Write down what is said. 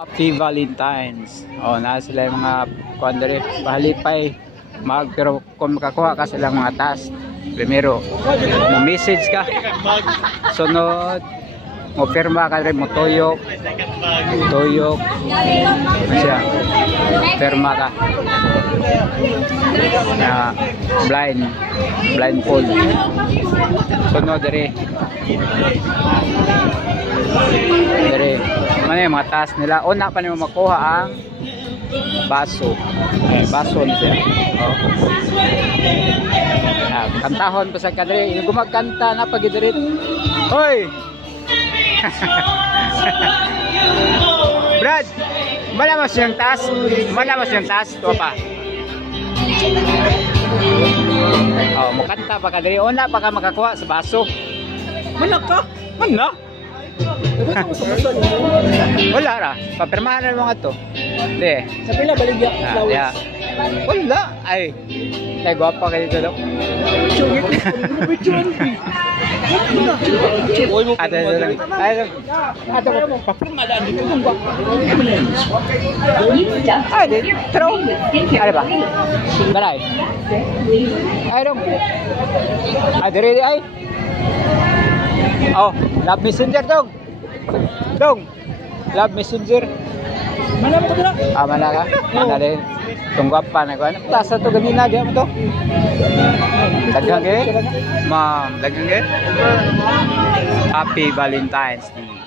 Happy Valentine's. Oh, na sila yung mga kuandari pahalipay pero kung makakuha ka silang mga task, primero mo message ka, sunod mo pirma ka rin, mo tuyok siya, pirma ka na blindfold, sunod dire ano yung mga task nila. Una pa nyo makuha ang baso na siya. Kantahon pa sa kadre, yung gumagkanta na pagidirit. Hoy! Brad, malamas yung task, ito pa. Mukanta pa kadre, una pa ka makakuha sa baso. Manak ka? Manak? Wala ra, papirmahan na mga to. Hindi. Sa pila baligya flowers. Wala. Ay, nagwapa kayo dito daw. Papirmahan dito kung ba. True. Ano ba? Baray. Ay, dong. Dire ay. Oh, love messenger dong. Love messenger. Mana mo to na? Mana ka? Mana din. Tunggap pa na ko. Ano tasa to ganina di mo to? Dagang Ma'am, dagang Happy Valentine's Day.